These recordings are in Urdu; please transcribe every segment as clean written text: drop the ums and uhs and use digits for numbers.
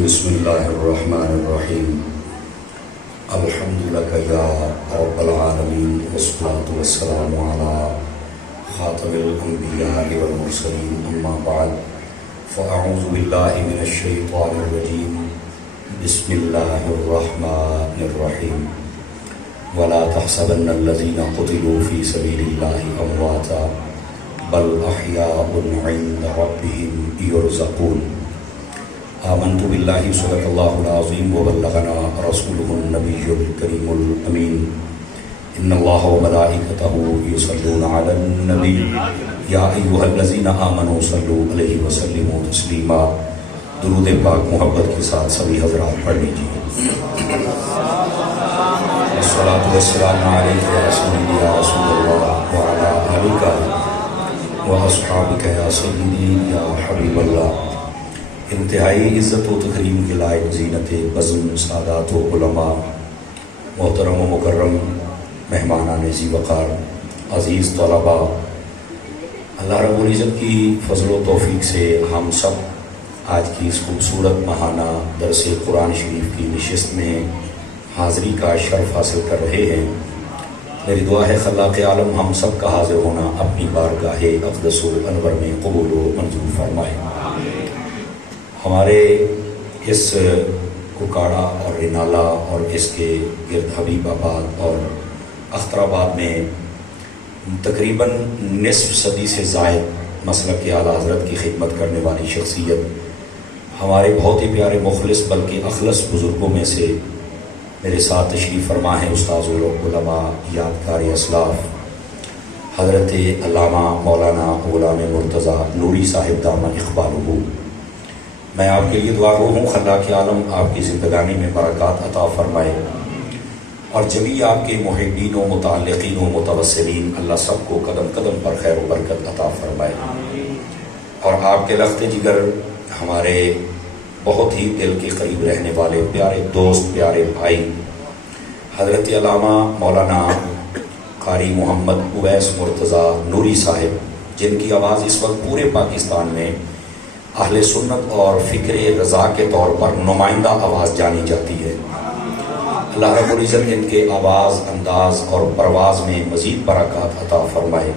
بسم اللہ الرحمن الرحیم الحمد لک یا رب العالمین والصلاة والسلام علی خاتم الانبیاء والمرسلین اما بعد فاعوذ باللہ من الشیطان الرجیم بسم اللہ الرحمن الرحیم ولا تحسبن الذین قتلوا فی سبیل اللہ امواتا بل احیاء عند ربهم یرزقون آمنت باللہ صدق اللہ العظیم وبلغنا رسولہ النبی الکریم الامین ان اللہ وملائکتہ یصلون علی النبی یا ایہا الذین آمنوا صلوا علیہ وسلموا تسلیما۔ درود پاک محبت کے ساتھ سبھی حضرات پڑھ لیجیے۔ الصلاۃ والسلام علیک یا سیدی یا رسول اللہ وعلی آلک واصحابک یا سیدی یا حبیب اللہ۔ انتہائی عزت و تکریم کے لائق زینت بزم سادات و علماء، محترم و مکرم مہمانان ذی وقار، عزیز طلباء، اللہ رب العزت کی فضل و توفیق سے ہم سب آج کی اس خوبصورت ماہانہ درس قرآن شریف کی نشست میں حاضری کا شرف حاصل کر رہے ہیں۔ میری دعا ہے خلاق عالم ہم سب کا حاضر ہونا اپنی بارگاہ اقدس الانور میں قبول و منظور فرمائے۔ ہمارے اس ککاڑا اور رینالہ اور اس کے گرد حبیب آباد اور اختر آباد میں تقریباً نصف صدی سے زائد مسلک کے اعلیٰ حضرت کی خدمت کرنے والی شخصیت، ہمارے بہت ہی پیارے مخلص بلکہ اخلص بزرگوں میں سے میرے ساتھ تشریف فرما ہے استاذ العلماء یادگار اسلاف حضرت علامہ مولانا غلام مرتضیٰ نوری صاحب دامن اقبالہ۔ میں آپ کے لیے دعا گو ہوں خلاق عالم آپ کی زندگانی میں برکات عطا فرمائے، اور جبھی آپ کے محبین و متعلقین و متوسلین اللہ سب کو قدم قدم پر خیر و برکت عطا فرمائے، اور آپ کے لخت جگر ہمارے بہت ہی دل کے قریب رہنے والے پیارے دوست، پیارے بھائی حضرت علامہ مولانا قاری محمد اویس مرتضیٰ نوری صاحب، جن کی آواز اس وقت پورے پاکستان میں اہل سنت اور فکر رضا کے طور پر نمائندہ آواز جانی جاتی ہے۔ اللہ رب العزت ان کے آواز، انداز اور پرواز میں مزید برکات عطا فرمائے،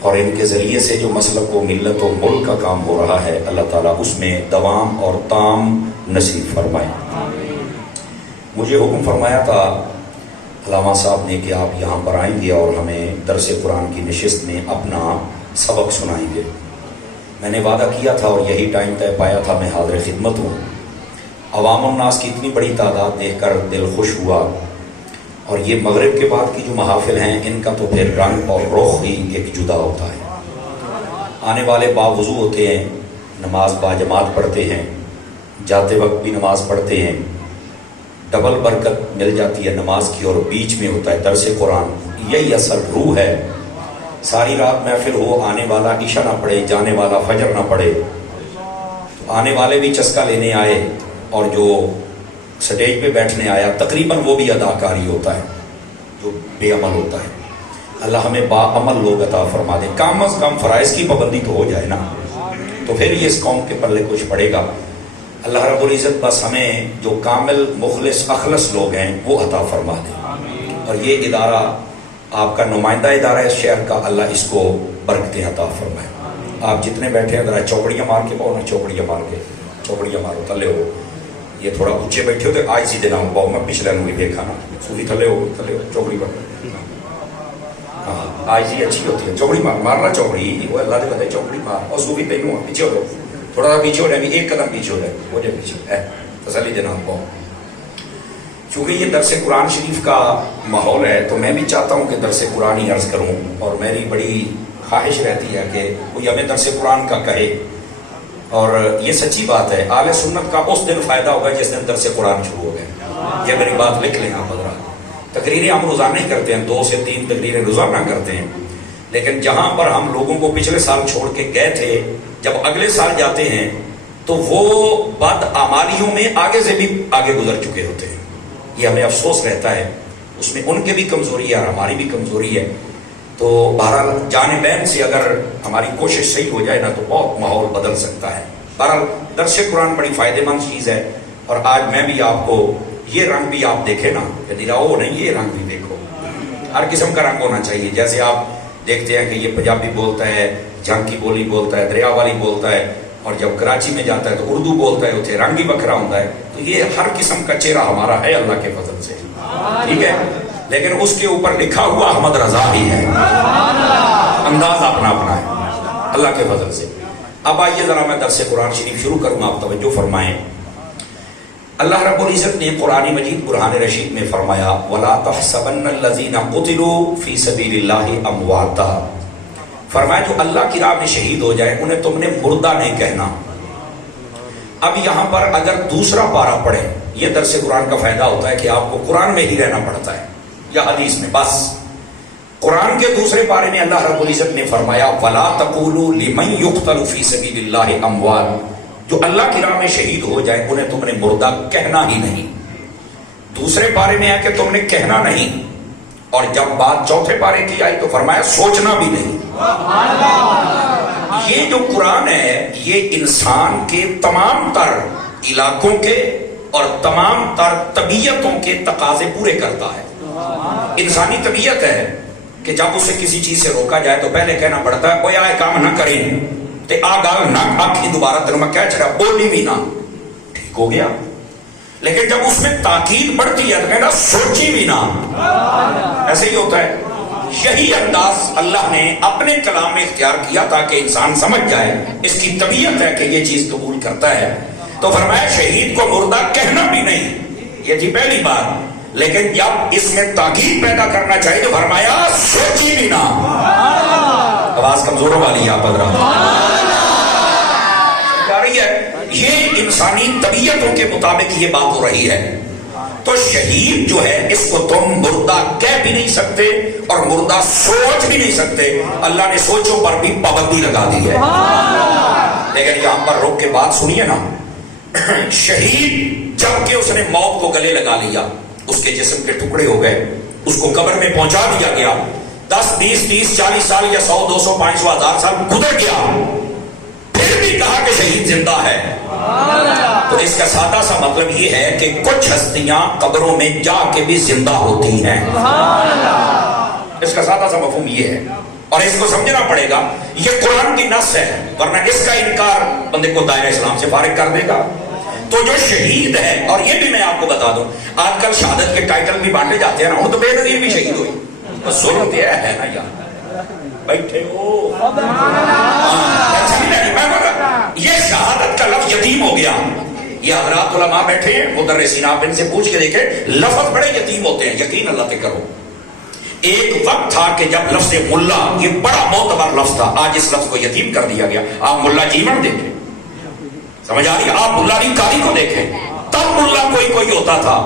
اور ان کے ذریعے سے جو مسلک و ملت و ملک کا کام ہو رہا ہے اللہ تعالیٰ اس میں دوام اور تام نصیب فرمائے۔ مجھے حکم فرمایا تھا علامہ صاحب نے کہ آپ یہاں پر آئیں گے اور ہمیں درس قرآن کی نشست میں اپنا سبق سنائیں گے۔ میں نے وعدہ کیا تھا اور یہی ٹائم طے پایا تھا، میں حاضر خدمت ہوں۔ عوام الناس کی اتنی بڑی تعداد دیکھ کر دل خوش ہوا، اور یہ مغرب کے بعد کی جو محافل ہیں ان کا تو پھر رنگ اور رخ ہی ایک جدا ہوتا ہے۔ آنے والے باوضو ہوتے ہیں، نماز باجماعت پڑھتے ہیں، جاتے وقت بھی نماز پڑھتے ہیں، ڈبل برکت مل جاتی ہے نماز کی، اور بیچ میں ہوتا ہے درس قرآن۔ یہی اصل روح ہے۔ ساری رات محفل ہو، آنے والا عشاء نہ پڑھے، جانے والا فجر نہ پڑھے، تو آنے والے بھی چسکا لینے آئے، اور جو سٹیج پہ بیٹھنے آیا تقریباً وہ بھی اداکاری ہوتا ہے جو بے عمل ہوتا ہے۔ اللہ ہمیں با عمل لوگ عطا فرما دے، کم از کم فرائض کی پابندی تو ہو جائے نا، تو پھر یہ اس قوم کے پلے کچھ پڑے گا۔ اللہ رب العزت بس ہمیں جو کامل مخلص اخلص لوگ ہیں وہ عطا فرما دے، اور یہ ادارہ آپ کا نمائندہ ادارہ ہے اس شہر کا، اللہ اس کو برکتیں عطا فرمائے۔ آپ جتنے بیٹھے ہیں ذرا چوکڑیاں مار کے پاؤ نا، چوکڑیاں مار کے، چوکڑیاں مارو، تھلے ہو۔ یہ تھوڑا اونچے بیٹھے ہوتے آج سیدھے نہ ہو، میں پچھلے بھی دیکھا نا، صوفی تھلے ہو چوکڑی پر، ہاں آج ہی اچھی ہوتی ہے، چوکڑی مارنا چوکڑی، وہ اللہ نے بتائی چوکڑی مار، اور صوفی تینوں پیچھے ہو جاؤ، تھوڑا سا پیچھے ہو جائے، ایک قدم پیچھے ہو جائے، ہو جائے پیچھے، تسلی دینا ہم کو۔ چونکہ یہ درس قرآن شریف کا ماحول ہے تو میں بھی چاہتا ہوں کہ درس قرآن ہی عرض کروں، اور میری بڑی خواہش رہتی ہے کہ کوئی ہمیں درس قرآن کا کہے، اور یہ سچی بات ہے، اہل سنت کا اس دن فائدہ ہوگا جس دن درس قرآن شروع ہو گئے۔ یہ میری بات لکھ لیں آپ حضرات۔ تقریریں ہم روزانہ ہی کرتے ہیں، 2 سے 3 تقریریں روزانہ کرتے ہیں، لیکن جہاں پر ہم لوگوں کو پچھلے سال چھوڑ کے گئے تھے، جب اگلے سال جاتے ہیں تو وہ بد اعمالیوں میں آگے سے بھی آگے گزر چکے ہوتے ہیں۔ یہ ہمیں افسوس رہتا ہے، اس میں ان کے بھی کمزوری ہے اور ہماری بھی کمزوری ہے۔ تو بہرحال جانبین سے اگر ہماری کوشش صحیح ہو جائے نا تو بہت ماحول بدل سکتا ہے۔ بہرحال درس قرآن بڑی فائدہ مند چیز ہے، اور آج میں بھی آپ کو یہ رنگ بھی آپ دیکھیں نا، دلاؤ نہیں، یہ رنگ بھی دیکھو، ہر قسم کا رنگ ہونا چاہیے. جیسے آپ دیکھتے ہیں کہ یہ پنجابی بولتا ہے، جنگ کی بولی بولتا ہے، دریا والی بولتا ہے، اور جب کراچی میں جاتا ہے تو اردو بولتا ہے، اتنے رنگ ہی بکھرا ہوتا ہے. تو یہ ہر قسم کا چہرہ ہمارا ہے اللہ کے فضل سے، ٹھیک ہے، لیکن اس کے اوپر لکھا ہوا احمد رضا ہی ہے، انداز اپنا اپنا ہے اللہ کے فضل سے. اب آئیے ذرا میں درس قرآن شریف شروع کروں گا، آپ توجہ فرمائیں. اللہ رب العزت نے قرآن مجید برہان رشید میں فرمایا وَلَا تَحْسَبَنَّ الَّذِينَ قُتِلُوا فِي سَبِيلِ اللَّهِ أَمْوَاتًا، فرمایا جو اللہ کی راہ میں شہید ہو جائے انہیں تم نے مردہ نہیں کہنا. اب یہاں پر اگر دوسرا پارہ پڑھے، یہ درس قرآن کا فائدہ ہوتا ہے کہ آپ کو قرآن میں ہی رہنا پڑتا ہے یا حدیث میں. بس قرآن کے دوسرے پارے میں اللہ رب العزت نے فرمایا وَلَا تَقُولُوا لِمَنْ يُقْتَلُ فِي سَبِيلِ اللَّهِ أَمْوَاتٌ، جو اللہ کی راہ میں شہید ہو جائے انہیں تم نے مردہ کہنا ہی نہیں. دوسرے پارے میں ہے کہ تم نے کہنا نہیں، اور جب بات چوتھے پارے کی آئی تو فرمایا سوچنا بھی نہیں. یہ جو قرآن ہے یہ انسان کے تمام تر علاقوں کے اور تمام تر طبیعتوں کے تقاضے پورے کرتا ہے. انسانی طبیعت ہے کہ جب اسے کسی چیز سے روکا جائے تو پہلے کہنا پڑتا ہے کوئی آئے کام نہ کریں تے آ گال نہ آکھی دوبارہ تر میں کہہ چڑھا بولی بھی نہ، ٹھیک ہو گیا. لیکن جب اس میں تاکید بڑھتی ہے تو کہنا سوچی بھی نہ، ایسے ہی ہوتا ہے. یہی انداز اللہ نے اپنے کلام میں اختیار کیا تاکہ انسان سمجھ جائے اس کی طبیعت ہے کہ یہ چیز قبول کرتا ہے. تو فرمایا شہید کو مردہ کہنا بھی نہیں، یہ تھی پہلی بات. لیکن جب اس میں تاکید پیدا کرنا چاہیے تو فرمایا سوچی بھی نہ. آواز کمزوروں والی آپ حضرات جا رہی ہے. یہ انسانی طبیعتوں کے مطابق یہ بات ہو رہی ہے. تو شہید جو ہے اس کو تم مردہ کہہ بھی نہیں سکتے اور مردہ سوچ بھی نہیں سکتے. اللہ نے سوچوں پر بھی پابندی لگا دی ہے. لیکن یہاں پر روک کے بات سنیے نا. شہید جب کہ اس نے موت کو گلے لگا لیا، اس کے جسم کے ٹکڑے ہو گئے، اس کو قبر میں پہنچا دیا گیا، 10 20 30 40 سال یا 100 200 500 1000 سال گزر گیا، پھر بھی کہا کہ شہید زندہ ہے. تو اس کا سادہ سا مطلب یہ ہے کہ کچھ ہستیاں قبروں میں جا کے بھی زندہ ہوتی ہیں. اس کا سادہ سا مفہوم یہ ہے، اور اس کو سمجھنا پڑے گا. یہ قرآن کی نص ہے، ورنہ اس کا انکار بندے کو دائرہ اسلام سے فارغ کر دے گا. تو جو شہید ہے، اور یہ بھی میں آپ کو بتا دوں آج کل شہادت کے ٹائٹل بھی بانٹے جاتے ہیں نا، تو بے نظیر بھی شہید ہوئی. بس ظلم دیا ہے نا یار، بیٹھے ہو یہ شہادت کا لفظ یتیم ہو گیا. یہ حضرات علماء بیٹھے ہیں مدرسین، آپ ان سے پوچھ کے دیکھیں لفظ بڑے یتیم ہوتے ہیں. یقین اللہ پہ کرو. ایک وقت تھا کہ جب لفظ ملا یہ بڑا معتبر لفظ تھا، آج اس لفظ کو یتیم کر دیا گیا. آپ ملا جیون دیکھیں، سمجھ آ رہی ہے؟ آپ ملا علی قاری کو دیکھیں، تب ملا کوئی ہوتا تھا،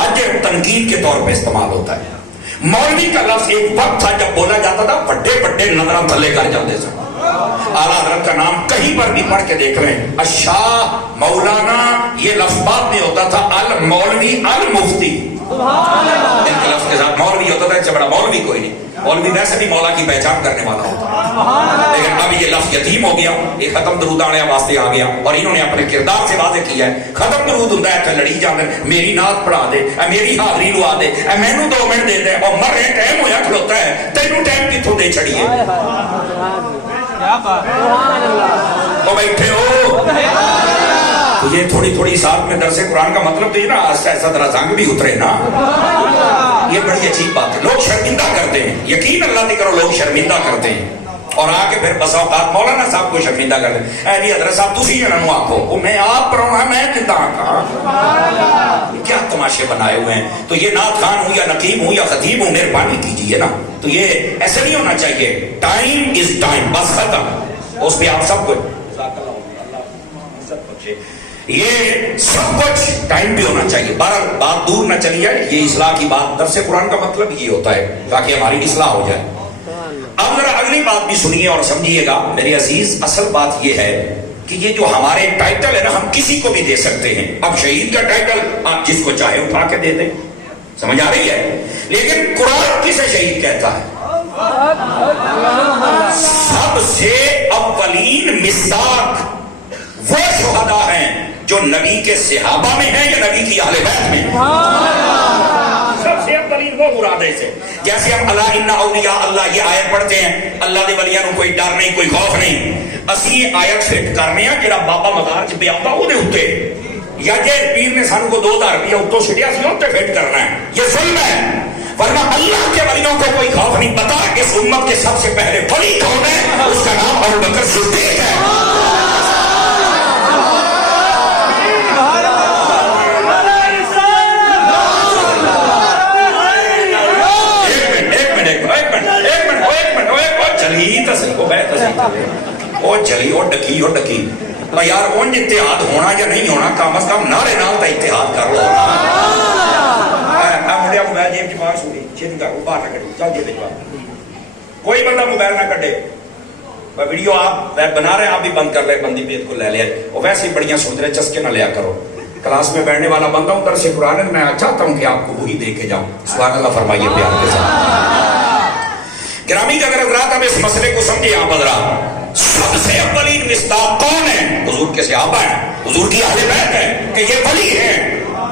آج تنقید کے طور پہ استعمال ہوتا ہے. مولوی کا لفظ ایک وقت تھا جب بولا جاتا تھا بڑے بڑے نظراں تھلے کر جاتے تھے. اعلیٰ حضرت کا نام کہیں پر بھی پڑھ کے دیکھ رہے ہیں، الشاہ، مولانا، یہ لفظ بعد میں ہوتا تھا المولوی المفتی. ان کے لفظ کے ساتھ مولوی ہوتا تھا، اس سے بڑا مولوی کوئی نہیں. مولوی ویسے بھی مولا کی پہچان کرنے والا ہوتا ہے. لیکن اب یہ لفظ یتیم ہو گیا، یہ ختم درود آنے واسطے آ گیا، اور انہوں نے اپنے کردار سے واضح کیا ہے ختم درود ہوں ہے لڑی جانے میری نعت پڑھا دے، میری حاضری لوا دے، مینو 2 منٹ دے دے، اور مرے ٹائم ہویا کھلوتا ہے، تینوں ٹائم کتوں دے چڑیے. تو بیٹھے ہو تو یہ تھوڑی تھوڑی ساتھ میں درس قرآن کا مطلب تو یہ نا ایسا ایسا ذرا زنگ بھی اترے نا. یہ بڑی عجیب بات ہے. لوگ شرمندہ کرتے ہیں، یقین اللہ نہیں کرو، لوگ شرمندہ کرتے ہیں، اور آ کے پھر بس اوقات مولانا صاحب کو شرمندہ کرتے ہیں. اے جی حضرت صاحب تسی انہوں آکھو، وہ میں آپ پڑھاؤں میں کدھا آکھاں؟ کیا تماشے بنائے ہوئے ہیں. تو یہ نعت خان ہوں یا نقیب ہوں یا خطیب ہوں، مہربانی کیجیے نا. تو یہ ایسے نہیں ہونا چاہیے. ٹائم از ٹائم، بس ختم. اس پہ آپ سب کچھ یہ سب کچھ ٹائم بھی ہونا چاہیے. بہرحال بات دور نہ چلی جائے، یہ اصلاح کی بات، درس قرآن کا مطلب یہ ہوتا ہے تاکہ ہماری اصلاح ہو جائے. اب ذرا اگلی بات بھی سنیے اور سمجھیے گا میرے عزیز. اصل بات یہ ہے کہ یہ جو ہمارے ٹائٹل ہے نا، ہم کسی کو بھی دے سکتے ہیں. اب شہید کا ٹائٹل آپ جس کو چاہے اٹھا کے دے دیں، سمجھ آ رہی ہے. لیکن قرآن کسے شہید کہتا ہے؟ سب سے اولین مصداق وہ اللہ ہیں جو نبی کے صحابہ میں ہیں یا نبی کی اہل بیت میں؟ سب سے افضل وہ مراد ہے سے. جیسے ہم الا ان اولیاء اللہ یہ آیت پڑھتے ہیں اللہ دے ولیاں نو کوئی ڈر نہیں کوئی خوف نہیں. اسی یہ آیت فٹ کرنے ہیں جڑا بابا مزار چ پہ آتا وہ اتنے یا جے پیر نے سانو کو 2000 روپیہ اتوں چھڑیا سی اتنے فٹ کرنا ہے. یہ ظلم ہے. ورنہ اللہ کے ولیوں کو کوئی خوف نہیں. پتا اس امت کے سب سے پہلے ولی کون ہے؟ اس کا نام ابوبکر صدیق ہے. چلی وہ ڈکی وہ ڈکی یار ان اتحاد ہونا یا نہیں ہونا کم از کم نعرے نال تا اتحاد کر لو. مڑیا موبائل جیب چ باہر سوڑی چھتی کر باہر نہ کٹو چل جی کوئی بندہ موبائل نہ کٹے. ویڈیو آپ بنا رہے ہیں آپ بھی بند کر لے بندی بیت کو لے لیا. وہ ویسے ہی بڑیاں سوچ رہے چسکے نہ لیا کرو. کلاس میں بیٹھنے والا بندہ ہوں درس قرآن میں چاہتا ہوں کہ آپ کو وہی دیکھے جاؤں. سبحان اللہ فرمائیے پیار کے ساتھ. گرامی کا اگر حضرات ہم اس مسئلے کو سمجھے آپ حضرات سب سے اولین مصداق کون ہے؟ حضور کے صحابہ ہیں حضور کی اہل بیت ہے کہ یہ ولی ہیں.